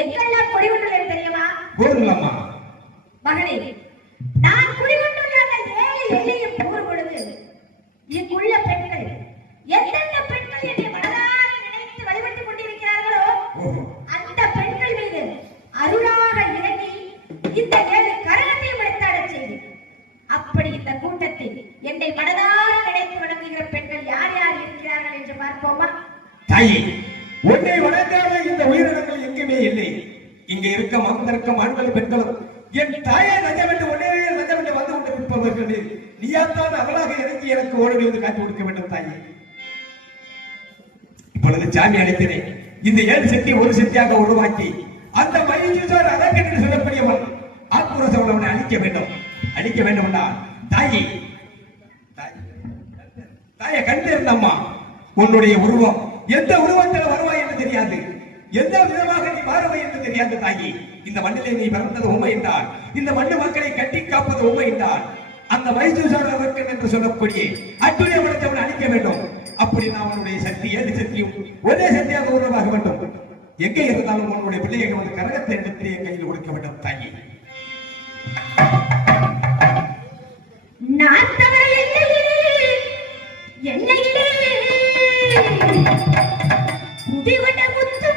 எங்கெல்லாம் குடிகொண்டுள்ளேன் தெரியுமா? கூறுங்களம்மா. மகனே, நான் குடிகொண்டுள்ள அந்த 7 எல்லையும் கூறு பொழுது இங்குள்ள பெண்கள் எந்தெந்த பெண்கள் என்னை மனதார நினைத்து வழிபட்டுக் கொண்டிருக்கிறார்களோ அந்த பெண்கள் மீது அருளாக இறங்கி இந்த 7 கரகத்தையும் எடுத்தாடச் செய்து அப்படி இந்த கூட்டத்தில் என்னை மனதார நினைத்து வணங்குகிற பெண்கள் யார் யார் இருக்கிறார்கள் என்று பார்ப்போமா? தாயே, உன்னை வணங்காத இந்த உயிரினங்கள் எங்குமே இல்லை. இங்க இருக்க மந்திருக்கும் ஆண்களும் பெண்களும் என் தாயை நஞ்சமென்று உடனே நஞ்சமென்று வந்து கொண்டிருப்பவர்கள் நீயாத்தான் அவளாக இறங்கி எனக்கு ஓடி வந்து காட்டி கொடுக்க வேண்டும் தாயே. இப்பொழுது சாமி அழைக்கிறேன். இந்த 7 செட்டி ஒரு செட்டியாக உருவாக்கி அந்த மகிழ்ச்சியோர் அதற்கு என்று சொல்லக்கூடியவன் ஆக்குரச அவனை அழிக்க வேண்டும். அழிக்க வேண்டும் தாயே, தாயை கண்டிருந்தம்மா. உன்னுடைய உருவம் எந்த உருவத்தில் வருவாய் என்று தெரியாது, எந்த விதமாக நீ மாறுவாய் என்று தெரியாது தாயே. இந்த மண்ணிலே நீ பிறந்தது உண்மை என்றால், இந்த மண்ணு மக்களை கட்டி காப்பது உண்மை என்றால், அந்த மைசூசாரவர்க்கன் என்று சொல்லக்கூடிய அட்டுடைய அவனை அழிக்க வேண்டும். அப்படி நான் அவனுடைய சக்தி 7 சக்தியும் ஒரே சக்தியாக உருவாக வேண்டும். எங்கே இருந்தாலும் உன்னுடைய பிள்ளைகள் வந்து கரகத்தை எடுத்து என் கையில் கொடுக்க வேண்டும் தாயே. நான் தவறு என்னையிலே குடிகொண்ட முத்து